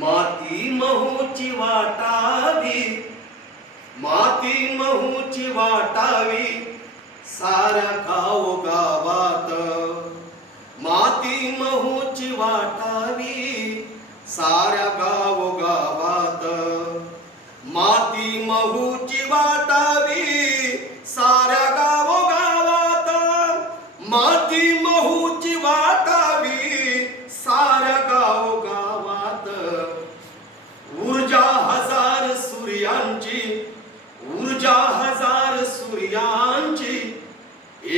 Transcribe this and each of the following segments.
माती महूची वाटावी, माती महूची वाटावी साऱ्या गावात, माती महूची वाटावी साऱ्या गावात, माती महूची वाटावी साऱ्या गावात, माती महूची वाटावी साऱ्या गावात. ऊर्जा हजार सूर्यांची, ऊर्जा हजार सूर्यांची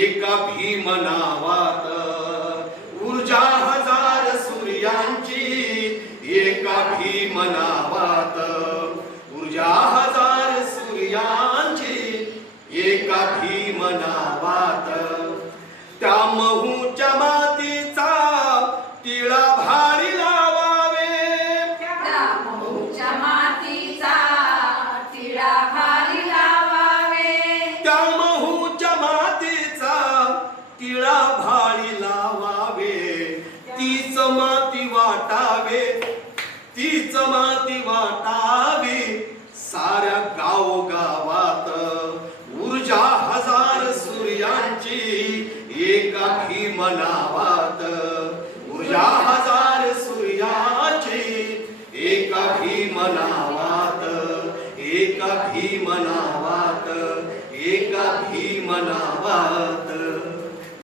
एका भीम नावात, ऊर्जा हजार सूर्यांची एका भीम नावात, ऊर्जा हजार सूर्यांची एका भीम नावात. त्या महूच्या मातीचा तिळा भारी लावावे, त्या महूच्या मातीचा तिळा भारी लावावे, त्या महूच्या मातीचा तिळा